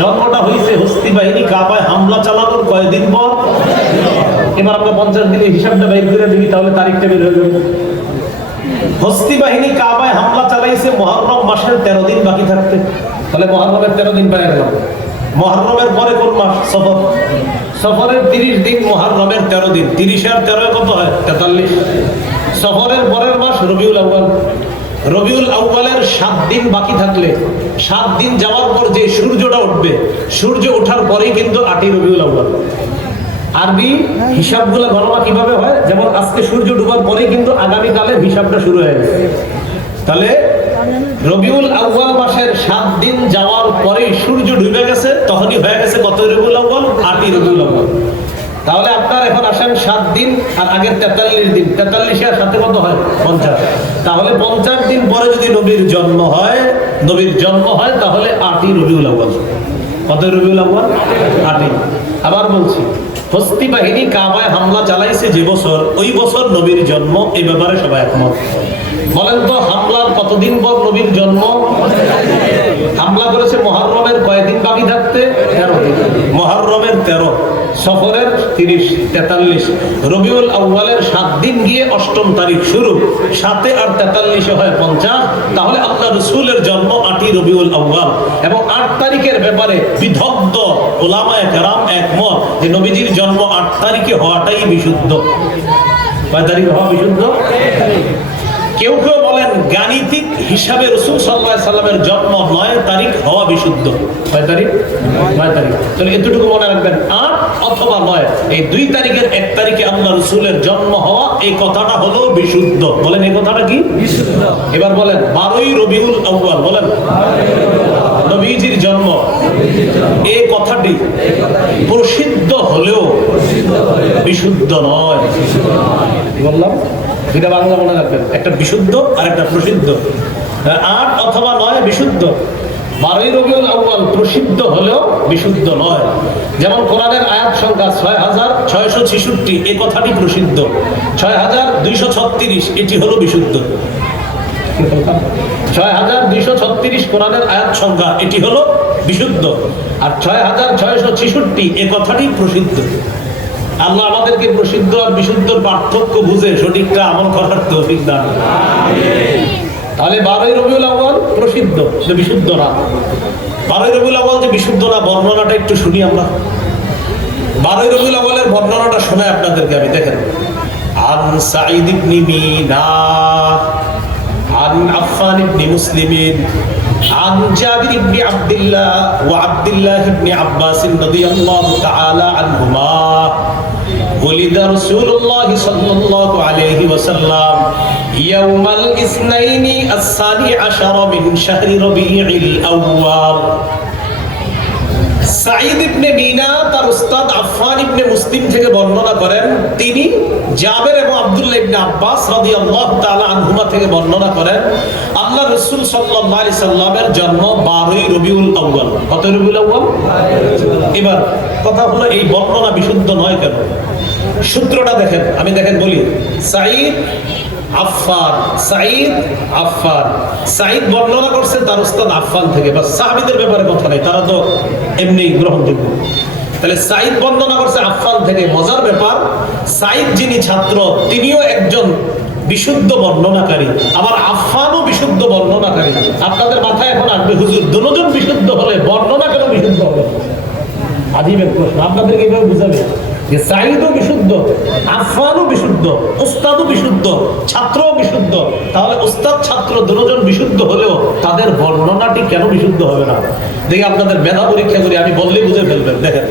জন্মটা হয়েছে হস্তি বাহিনী কাবায় হামলা চালানোর কয়েকদিন পর। এবার আমরা পঞ্চাশ দিনের হিসাবটা বের করে দিই তাহলে তারিখটা বের হয়ে যাবে। হস্তি বাহিনী কাবায় হামলা চালাইছে মহরম মাসের তেরো দিন বাকি থাকতে। তাহলে মহরমের তেরো দিন পায় গেল মহরমের পরে কোন মাস? সফর। সফরের তিরিশ দিন মহরমের তেরো দিন। তিরিশ আর তেরো কত হয়? তেতাল্লিশ। সফরের পরের মাস রবিউল আউ্বাল রবিউল সাত দিন বাকি থাকলে, সাত দিন যাওয়ার পর যে সূর্যটা উঠবে, সূর্য ওঠার পরেই কিন্তু আটই রবিউল আউ্বাল আরবি হিসাবগুলো গণনা কীভাবে হয়? যেমন আজকে সূর্য ডুবার পরেই কিন্তু আগামীকালের হিসাবটা শুরু হয়ে গেছে। তাহলে রবিউল আউ্বাল মাসের সাত দিন যাওয়ার পরেই সূর্য ডুবে গেছে, তখনই হয়ে গেছে কত রবিউল আউ্বাল আটই রবিউল আউ্বাল তাহলে আপনার এখন আসেন সাত দিন আর আগের তেতাল্লিশ দিন। তেতাল্লিশের সাথে কত হয়? পঞ্চাশ। তাহলে পঞ্চাশ দিন পরে যদি নবীর জন্ম হয়, নবীর জন্ম হয়, তাহলে আটই রবিউল আউ্বাল কত রবিউল আউ্বাল আটই। আবার বলছি, হস্তি বাহিনী কাবায় হামলা চালাইছে যে বছর, ওই বছর নবীর জন্ম এই ব্যাপারে সবাই একমত। বলেন তো, হামলার কতদিন পর নবীর জন্ম? হামলা করেছে মহরমের কয়দিন বাকি থাকতে? তেরো মহরমের তেরো। সফরের তিরিশ, তেতাল্লিশ। রবিউল আউ্বালের সাত দিন গিয়ে অষ্টম তারিখ শুরু। সাতে আর তেতাল্লিশে হয় পঞ্চাশ। তাহলে আল্লাহ রসুলের জন্ম আটই রবিউল আউ্বাল এবং আট তারিখের ব্যাপারে বিধগ্ধ ওলামায় কেরাম একমত যে নবীজির জন্ম আট তারিখে হওয়াটাই বিশুদ্ধ। কয় তারিখ হওয়া বিশুদ্ধ? কেউ কেউ গাণিতিক হিসাবে রসুল সাল্লাহ সাল্লামের জন্ম নয় তারিখ হওয়া বিশুদ্ধ। কয় তারিখ? নয় তারিখ। তাহলে এতটুকু মনে রাখবেন আট অথবা নয় এই দুই তারিখের এক তারিখে আল্লাহ রসুলের জন্ম হওয়া এই কথাটা হলো বিশুদ্ধ। বলেন এই কথাটা কি? এবার বলেন বারোই রবিউল আউ্বাল বলেন। কথাটি প্রসিদ্ধ হলেও বিশুদ্ধ নয়। বললাম দুইটা বাংলা মনে রাখবেন। একটা বিশুদ্ধ আর একটা প্রসিদ্ধ। আট অথবা নয় বিশুদ্ধ। বারোই রবিউল আউ্বাল প্রসিদ্ধ হলেও বিশুদ্ধ নয়। যেমন কোরআনের আয়াত সংখ্যা ছয় হাজার ছয়শো ছেষট্টি এ কথাটি প্রসিদ্ধ। ছয় হাজার দুইশো ছত্রিশ এটি হলো বিশুদ্ধ। ছয় হাজার দুইশো ছত্রিশ কোরআনের আয়াত সংখ্যা এটি হলো বিশুদ্ধ আর ছয় হাজার ছয়শো ছেষট্টি এ কথাটি প্রসিদ্ধ আল্লাহ আমাদেরকে প্রসিদ্ধ আর বিশুদ্ধর পার্থক্য বুঝে সঠিকটা আমল করার তৌফিক দান তাহলে বারোই রবিউল আউ্বাল প্রসিদ্ধ যে বিশুদ্ধ না বারোই রবিউল আউ্বাল যে বিশুদ্ধ না বর্ণনাটা একটু শুনি আমরা বারোই রবিউল আউ্বালের বর্ণনাটা শোনায় আপনাদেরকে আমি দেখেন আন সাঈদ ইবনে মিনা عن عفان بن مسلم عن جابر بن عبد الله وعبد الله بن عباس رضي الله تعالى عنهما ولد رسول الله صلى الله عليه وسلم يوم الاثنين الثاني عشر من شهر ربيع الأول সাঈদ ইবনে মিনা তার উস্তাদ আফফান ইবনে মুসলিম থেকে বর্ণনা করেন তিনি জাবের এবং আব্দুল্লাহ ইবনে আব্বাস রাদিয়াল্লাহু তাআলা আনহুমা থেকে বর্ণনা করেন আল্লাহ রাসূল আলাইহি সাল্লামের জন্ম 12ই রবিউল কত রবিউল এবার, কথা হলো এই বর্ণনা বিশুদ্ধ নয় কেন? সূত্রটা দেখেন, আমি দেখেন বলি। সাঈদ আফফান সাঈদ আফফান। সাঈদ বর্ণনা করছে তার উস্তাদ আফফান থেকে বা সাহাবীদের ব্যাপারে কথা নেই, তারা তো এমনি গ্রহণযোগ্য। তাহলে সাঈদ বর্ণনা করছে আফফান থেকে, মজার ব্যাপার, সাঈদ যিনি ছাত্র, তিনিও একজন বিশুদ্ধ বর্ণনাকারী। আবার আফফানও বিশুদ্ধ বর্ণনাকারী। আপনাদের মাথায় এখন আসবে, হুজুর, দুজন বিশুদ্ধ হলে বর্ণনা কেন বিশুদ্ধ হবে। আদিবের প্রশ্ন, আপনাদেরকে এভাবে বুঝাবে? যে সাইদও বিশুদ্ধ আফানও বিশুদ্ধ, উস্তাদও বিশুদ্ধ, ছাত্রও বিশুদ্ধ। তাহলে উস্তাদ, ছাত্র দুজন বিশুদ্ধ হলেও তাদের বর্ণনাটি কেন বিশুদ্ধ হবে না? দেখি আপনাদের মেধা পরীক্ষা করি, আমি বললে বুঝে ফেলবেন। দেখেন,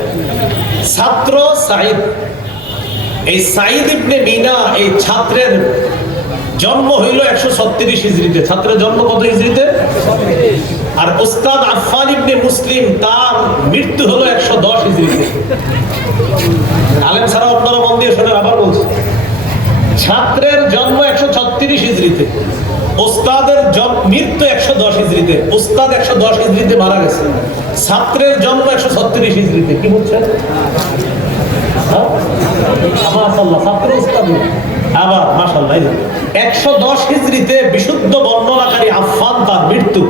ছাত্র সাইদ। এই সাইদ ইবনে মিনা, এই ছাত্রের জন্ম হইল একশো ছত্রিশ হিজড়িতে। ছাত্রের জন্ম কত হিজড়িতে? আর উস্তাদ আফফান ইবনে মুসলিম, তার মৃত্যু হলো একশো দশ হিজড়িতে। আলেম ছাড়া আপনারা মন দিয়ে শোনেন, আবার বলছি। ছাত্রের জন্ম একশো ছত্রিশ হিজড়িতে। ওস্তাদের মৃত্যু একশো দশ হিজড়িতে। ওস্তাদ একশো দশ হিজড়িতে মারা গেছে। ছাত্রের জন্ম একশো ছত্রিশ হিজড়িতে। কি বলছেন? হ্যাঁ? ওস্তাদ আবার মাসাল্লাহ একশো দশ হিজড়িতে বিশুদ্ধ বর্ণনাকারী আফফান তার মৃত্যু।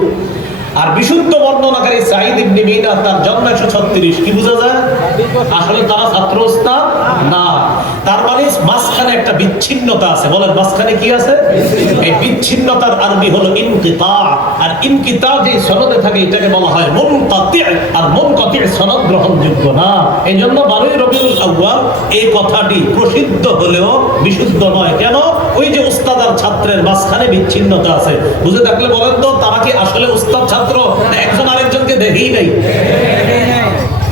আর বিশুদ্ধ বর্ণনাকারী সাঈদ ইবনে মিনা তার জন্ম ছত্রিশ। কি বোঝা যায়? আসলে তারা ছাত্র মানে মাঝখানে একটা বিচ্ছিন্নতা আছে। বলেন, মাঝখানে কি আছে? এই বিচ্ছিন্নতার আরবি হলো ইনকিতা। আর ইনকিতা যে সনদে থাকে, এটাকে বলা হয় মুনকাতি আর মুনকাতি সনদ গ্রহণযোগ্য না। এই জন্য বারোই রবিউল আউয়াল এই কথাটি প্রসিদ্ধ হলেও বিশুদ্ধ নয়। কেন? ওই যে উস্তাদ আর ছাত্রের মাঝখানে বিচ্ছিন্নতা আছে। বুঝে থাকলে বলেন তো, তারা কি আসলে উস্তাদ, ছাত্র? একজন আরেকজনকে দেখেই নাই?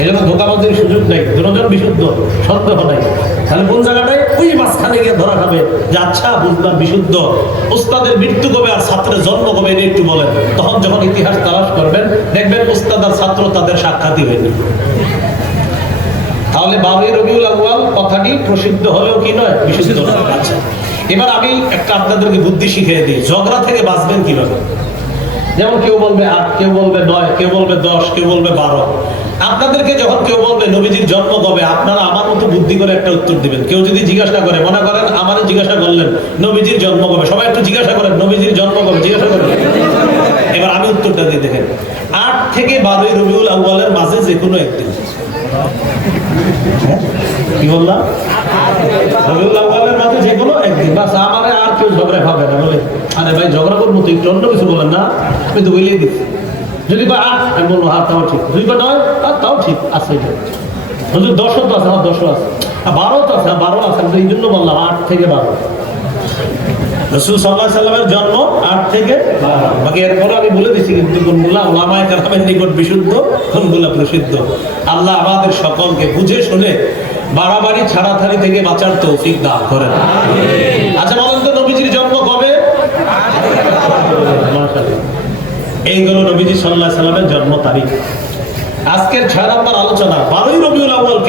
জন্য ধোকাবাজির সুযোগ নেই দুজন বিশুদ্ধ, সন্দেহ নাই। তাহলে কোন জায়গাটায়? ওই মাঝখানে গিয়ে ধরা খাবে যে আচ্ছা বুঝলাম, বিশুদ্ধ। উস্তাদের মৃত্যু কবে আর ছাত্রের জন্ম কবে এটা একটু বলেন। তখন যখন ইতিহাস তালাশ করবেন, দেখবেন উস্তাদ আর ছাত্র তাদের সাক্ষাৎই হয়নি। তাহলে বাবুই রবিউল আউয়াল কথাটি প্রসিদ্ধ হলেও কি নয়? বিশুদ্ধ আচ্ছা এবার আমি একটা আপনাদেরকে বুদ্ধি শিখিয়ে দিই। ঝগড়া থেকে বাঁচবেন কীভাবে? যেমন কেউ বলবে আট, কেউ বলবে নয়, কেউ বলবে দশ, কেউ বলবে বারো। আপনাদেরকে যখন কেউ বলবে, নবীজির জন্ম কবে, আপনারা আমার মতো বুদ্ধি করে একটা উত্তর দিবেন। কেউ যদি জিজ্ঞাসা করে, মনে করেন আমার জিজ্ঞাসা করলেন, নবীজির জন্ম কবে? সবাই একটু জিজ্ঞাসা করেন, নবীজির জন্ম কবে? জিজ্ঞাসা করেন। এবার আমি উত্তরটা দিয়ে দেখেন। আট থেকে বারোই রবিউল আউ্বালের মাঝে যে কোনো একদিন। হ্যাঁ? কি বললাম? রবিউল আউ্বালের মাঝে যে কোনো একদিন। বাস আমারে কেউ ঝগড়া খাবে না, বলে, আরে ভাই, ঝগড়া করব তো, একটু অন্য কিছু বলেন না। আমি তো বলেই দিচ্ছি যদি বা আমি বলব হ্যাঁ তাও ঠিক। যদি বা নয় তাও ঠিক আছে যদি দশও তো আছে, আমার দশও আছে। আর বারো তো আছে বারো আছে, আমি এই জন্য বললাম, আট থেকে বারো। আচ্ছা এইগুলো নবীজি সাল্লাহ সাল্লামের জন্ম তারিখ। আজকের ছয় নম্বর আলোচনা বারোই রবিউল আউ্বাল